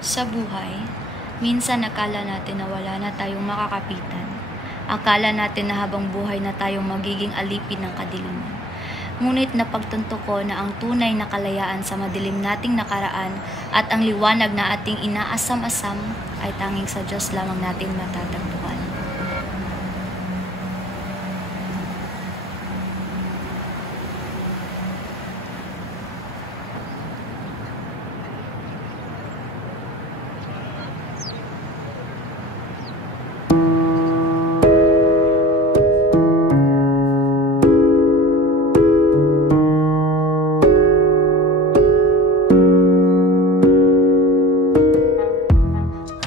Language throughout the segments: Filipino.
Sa buhay, minsan akala natin na wala na tayong makakapitan. Akala natin na habang buhay na tayong magiging alipin ng kadiliman. Ngunit napagtanto ko na ang tunay na kalayaan sa madilim nating nakaraan at ang liwanag na ating inaasam-asam ay tanging sa Diyos lamang natin matatagpuan.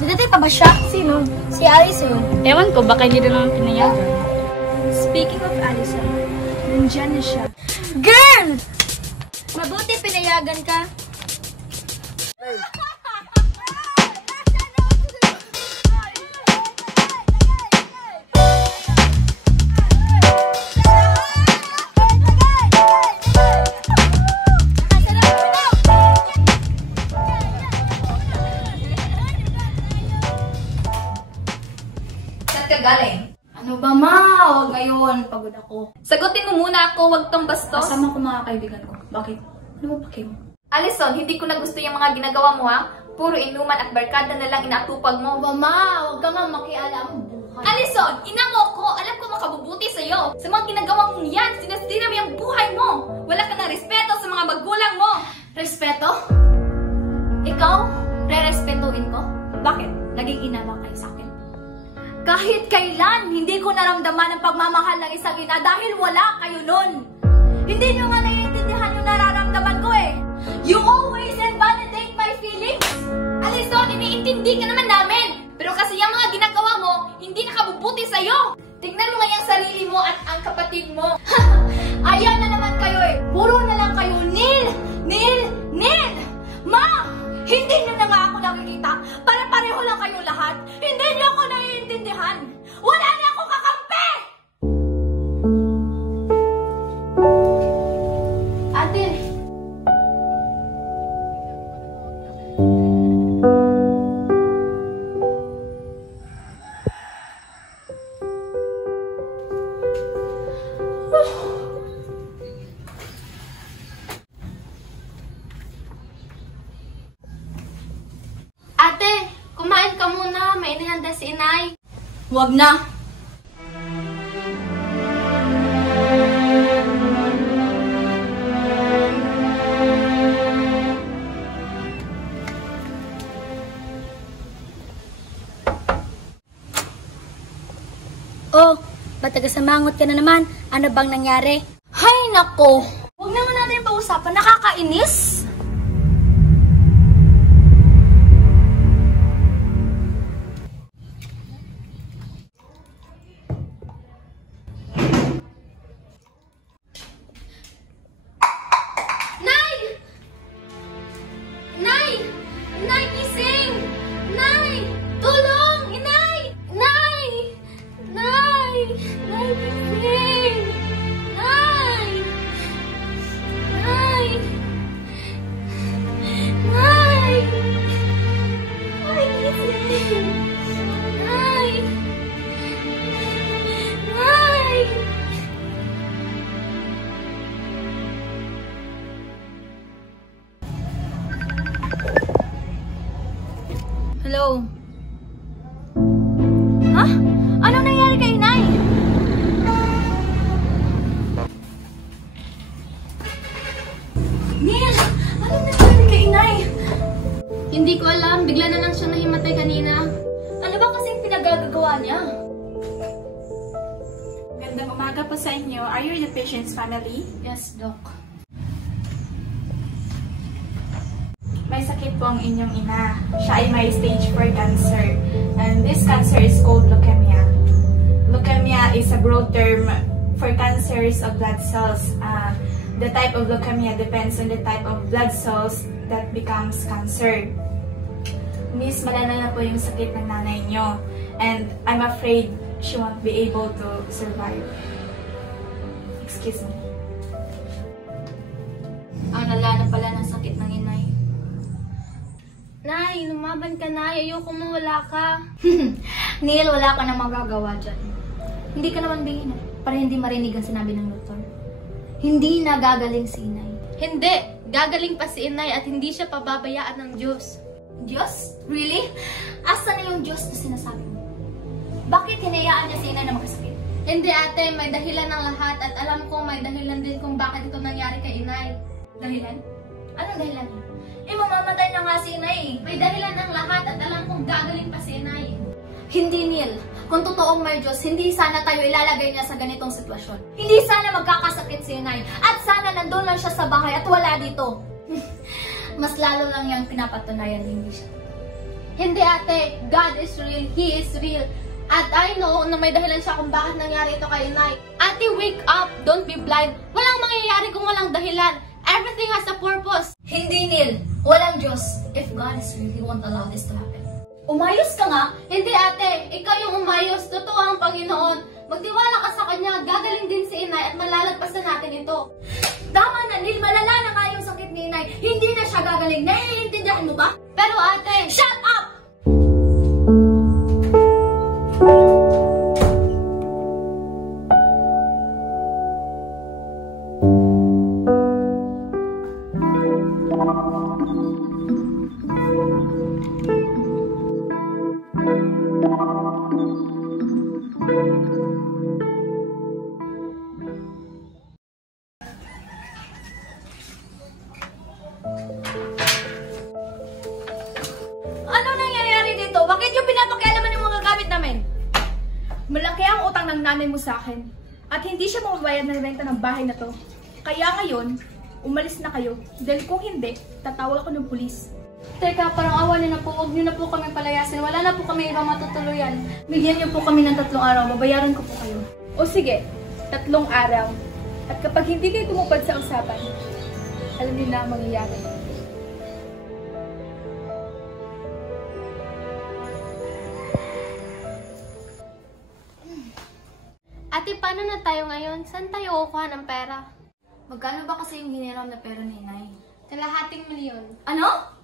Nadatay pa ba siya? Sino? Si Allison. Ewan ko, baka hindi na naman pinayagan. Speaking of Allison, nandyan na siya. Girl! Mabuti pinayagan ka. Galing. Ano ba, ma? Huwag ngayon. Pagod ako. Sagutin mo muna ako, wag tong bastos. Kasama ko mga kaibigan ko. Bakit? Ano ba pakim? Allison, hindi ko na gusto yung mga ginagawa mo ha. Puro inuman at barkada na lang inaatupag mo. Ma, huwag ka nga makialam buhay. Allison, ina mo ko. Alam ko makabubuti sa'yo. Sa mga ginagawa mong yan, sinasira mo yung buhay mo. Wala ka ng respeto sa mga magulang mo. Respeto? Ikaw? Re-respetuin ko? Bakit? Naging ina ba kayo sa akin? Kahit kailan, hindi ko naramdaman ang pagmamahal ng isang ina dahil wala kayo nun. Hindi nyo nga naiintindihan yung nararamdaman ko eh. You always invalidate my feelings. Allison, iniintindi ka naman namin. Pero kasi yung mga ginagawa mo, hindi nakabubuti sa'yo. Tignan mo nga yung sarili mo at ang kapatid mo. Ayan na naman kayo eh. Puro na lang kayo, Nil! Nil! Nil! Ma! Hindi nyo na nga ako nakikita. Pare-pareho lang kayo lahat. Hindi nyo ako naiintindihan. Wala na akong kakampi! Ate. Ate, kumain ka muna. May inihanda si inay. Wag na. Oh, ba't tagasamangot ka na naman? Ano bang nangyari? Hay nako. Wag naman natin pausapan. Nakakainis. Hello? Ha? Anong nangyari kay Inay? Neil! Anong nangyari kay Inay? Hindi ko alam. Bigla na lang siya nahimatay kanina. Ano ba kasing pinagagagawa niya? Magandang umaga po sa inyo. Are you the patient's family? Yes, Doc. May sakit po ang inyong ina. Siya ay may stage 4 cancer. And this cancer is called leukemia. Leukemia is a broad term for cancers of blood cells. The type of leukemia depends on the type of blood cells that becomes cancer. Miss, malala na po yung sakit ng nanay nyo. And I'm afraid she won't be able to survive. Excuse me. Ang lala na pala ng sakit ng inay. Nay, Inay, lumaban ka na. Ayoko mawala ka. Neil, wala ka na magagawa dyan. Hindi ka naman bingin para hindi marinig ang sinabi ng doktor. Hindi nagagaling si Inay. Hindi. Gagaling pa si Inay at hindi siya pababayaan ng Diyos. Diyos? Really? Asa na yung Diyos na sinasabi mo? Bakit hinayaan niya si Inay na makasakit? Hindi ate, may dahilan ng lahat at alam ko may dahilan din kung bakit ito nangyari kay Inay. Dahilan? Anong dahilan niya? Mamamatay na nga si Inay. May dahilan ng lahat at alam kong gagaling pa si Inay. Hindi, Neil. Kung totoong may Diyos, hindi sana tayo ilalagay niya sa ganitong sitwasyon. Hindi sana magkakasakit si Inay. At sana nandun lang siya sa bahay at wala dito. Mas lalo lang yung pinapatunayan hindi siya. Hindi ate, God is real, He is real. At I know na may dahilan siya kung bakit nangyari ito kay Inay. Ate, wake up! Don't be blind! Walang mangyayari kung walang dahilan. Everything has a purpose. Hindi, Neil. Walang Diyos. If God is real, He won't allow this to happen. Umayos ka nga. Hindi ate, ikaw yung umayos. Totoo ang Panginoon. Magtiwala ka sa Kanya, gagaling din si Inay at malalagpasan natin ito. Tama na, Neil. Malala na nga yung sakit ni Inay. Hindi na siya gagaling. Naiintindihan mo ba? Pero ate, Shut up! Ano nangyayari dito? Bakit yung pinapakialaman yung mga gamit namin? Malaki ang utang ng nanay mo sa akin at hindi siya mababayad ng renta ng bahay na to. Kaya ngayon, umalis na kayo dahil kung hindi, tatawag ako ng pulis. Teka, parang awa niyo na po. Huwag niyo na po kami palayasin. Wala na po kami ibang matutuluyan. Bigyan niyo po kami ng 3 araw. Babayaran ko po kayo. O sige, 3 araw. At kapag hindi kayo tumupad sa usapan, alam niyo na ang mangyayari. ate, paano na tayo ngayon? Saan tayo kukuha ng pera? Magkano ba kasi yung hiniram na pera ni Inay? Kalahating milyon. Ano?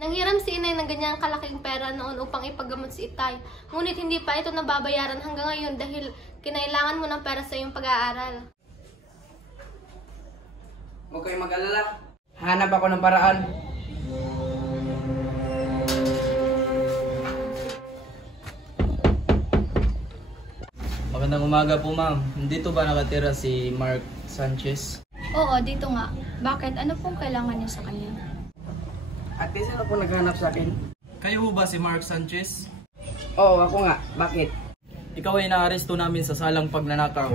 Nanghiram si Inay ng ganyang kalaking pera noon upang ipagamot si Itay. Ngunit hindi pa ito nababayaran hanggang ngayon dahil kinailangan mo ng pera sa iyong pag-aaral. Huwag kayong mag-alala. Hanap ako ng paraan. Magandang umaga po, ma'am. Dito ba nakatira si Mark Sanchez? Oo, dito nga. Bakit? Ano pong kailangan niyo sa kanya? At sino po naghanap sa akin? Kayo ba si Mark Sanchez? Oo, ako nga. Bakit? Ikaw ay naaresto namin sa salang pagnanakaw.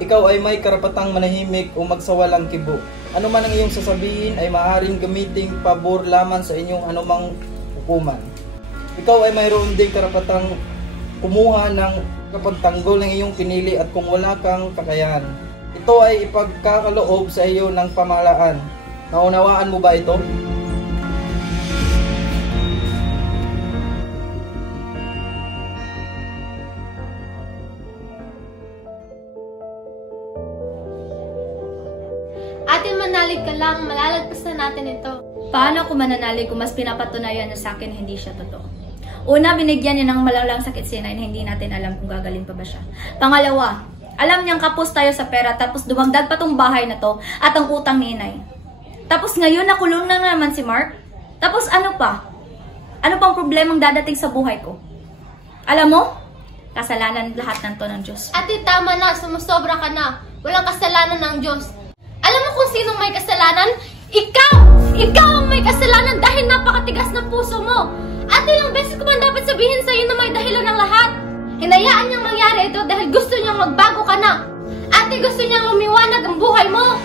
Ikaw ay may karapatang manahimik o magsawalang kibo. Ano man ang iyong sasabihin ay maaaring gamiting pabor lamang sa inyong anumang hukuman. Ikaw ay mayroon ding karapatang kumuha ng kapagtanggol ng iyong pinili at kung wala kang kakayahan. Ito ay ipagkakaloob sa iyo ng pamahalaan. Naunawaan mo ba ito? Ate, manalig ka lang. Malalagpasan natin ito. Paano ko mananalig kung mas pinapatunayan na sa akin na hindi siya totoo? Una, binigyan niya ng malalang sakit si Inay na hindi natin alam kung gagaling pa ba siya. Pangalawa, alam niyang kapos tayo sa pera tapos dumagdag pa tong bahay na to at ang utang ni Inay. Tapos ngayon nakulong na naman si Mark. Tapos ano pa? Ano pang problemang dadating sa buhay ko? Alam mo? Kasalanan lahat ng to ng Diyos. Ate, tama na. Sumusobra ka na. Walang kasalanan ng Diyos. Alam mo kung sinong may kasalanan? Ikaw! Ikaw ang may kasalanan dahil napakatigas ng puso mo. Ate, ilang beses ko man dapat sabihin sa'yo na may dahilan ng lahat. Hinayaan niyang mangyari ito dahil gusto niyang magbago ka na. Ate, gusto niyang lumiwanag ang buhay mo.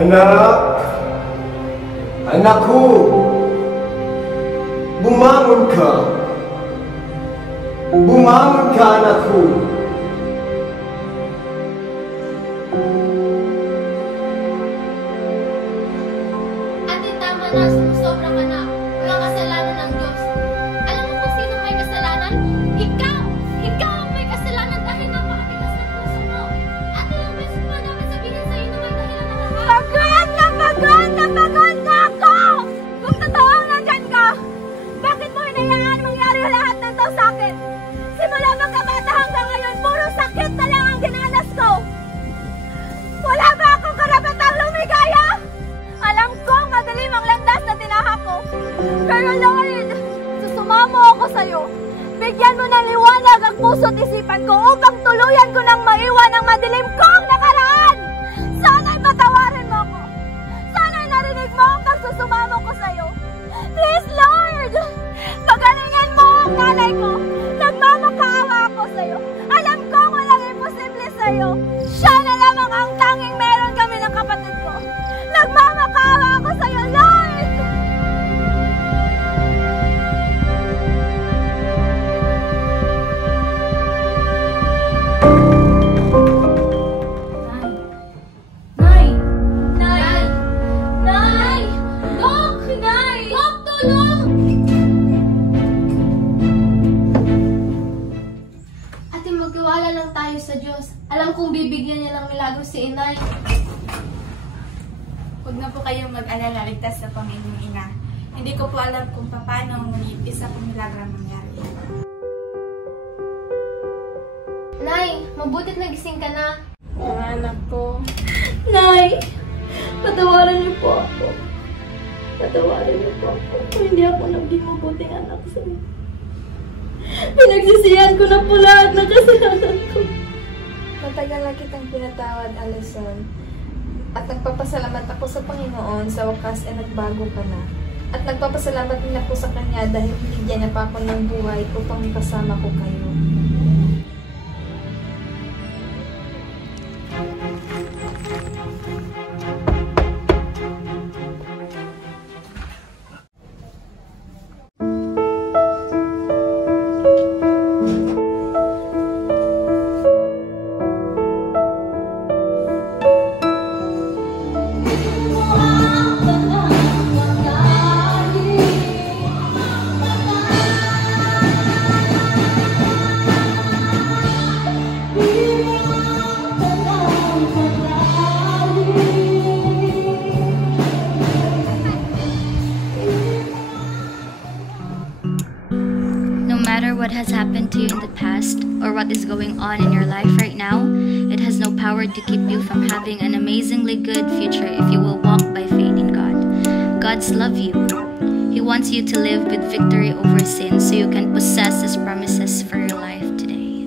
Anak! Anakku! Bumangon ka! Bumangon ka, anakku! Ate, tama na. Sumusobra ka na. Walang kasalanan ng Diyos. Alam mo kung sinong may kasalanan? Ikaw! Ikaw ang may kasalanan dahil napakatigas sa'yo. Bigyan mo ng liwanag ang puso't isipan ko upang tuluyan ko nang maiwan ang madilim kong nakaraan. Sana'y patawarin mo ako. Sana'y narinig mo ang pagsusumamo ko sa'yo. Please, Lord! Pagalingan mo ang nanay ko. Nagmamakaawa ako sa'yo. Alam ko walang imposible sa'yo. Siya na lamang ang tanging meron kami ng kapatid ko. Nagmamakaawa ako sa'yo, Lord! Nay! Nay! Nay! Dok! Nay! Dok, tulong! Ate, magtiwala lang tayo sa Diyos. Alam kong bibigyan niya ng milagro si Inay. Huwag na po kayong mag-alala, ligtas na po ang inyong ina. Hindi ko po alam kung paano ngunit isa pong milagro mangyari. Nay, mabutit nagising ka na. Mga anak ko, Nay! Patawaran niyo po ako. Patawaran niyo po ako kung hindi ako naging mabuting anak sa inyo. Pinagsisihan ko na po lahat ng kasalanan ko. Matagal na kitang pinatawad, Alison. At nagpapasalamat ako sa Panginoon sa wakas ay nagbago ka na. At nagpapasalamat din ako sa Kanya dahil binigyan niya pa ako ng buhay upang kasama ko kayo. No matter what has happened to you in the past or what is going on in your life right now, it has no power to keep you from having an amazingly good future if you will walk by faith in God. God's love you. He wants you to live with victory over sin so you can possess His promises for your life today.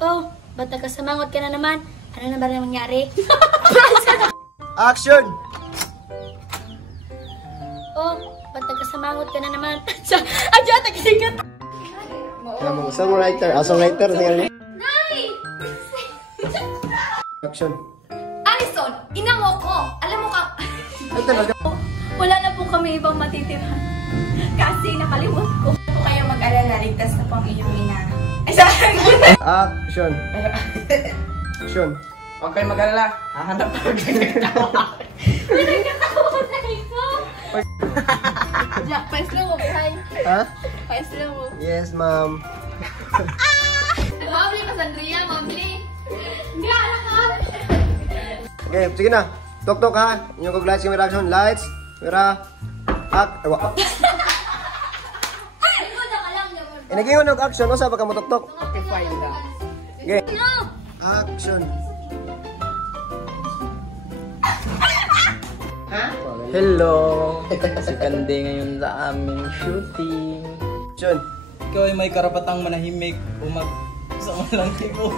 Oh, ba't nagkasamangot ka na naman? Ano na ba na nangyari? Action! Oh, ba't nagkasamangot ka na naman? Adyan, nagsigat! Songwriter. Songwriter. Tingnan niyo. Nay! Action. Alison, ina mo ko! Alam mo ka... Ay, talaga. Wala na po kami ibang matitirhan. Kasi nakalimot ko. huwag po kayong mag-alala, ligtas na po ang inyong ina. Ay, sorry! Action. Action. Huwag kayong mag-alala. Hahanap ako ng tawa. Jack, pa-slow mo, Bray. Ha? Pa-slow mo. Yes, ma'am. Mabli ka, Sandria, mabli. Gala ka. Okay, sige na. Tok-tok ha. Inyong kog-lights, camera action. Lights. Camera. Act. Ewa. Inagingon ng action. O sa baka mo tok-tok. Okay, fine na. Okay. Action. Hello! Si Kande ngayon sa aming shooting. Action. Ikaw ay may karapatang manahimik o magsama lang kibo.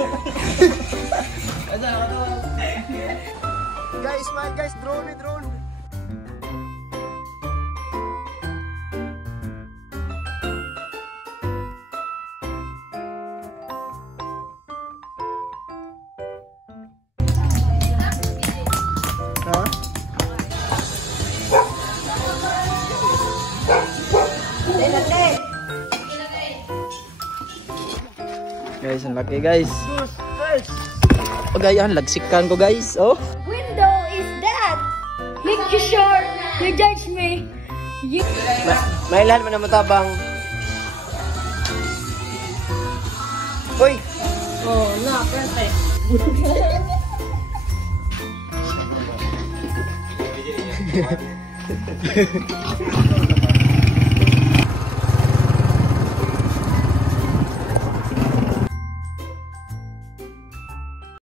Guys, smile guys. Drone, drone. Ha? Guys, ang laki guys. O gayan, lagsikan ko guys. Oh. Window is that? Make you sure you judge me. Mailan man na matabang. Uy! Oh, no, perfect.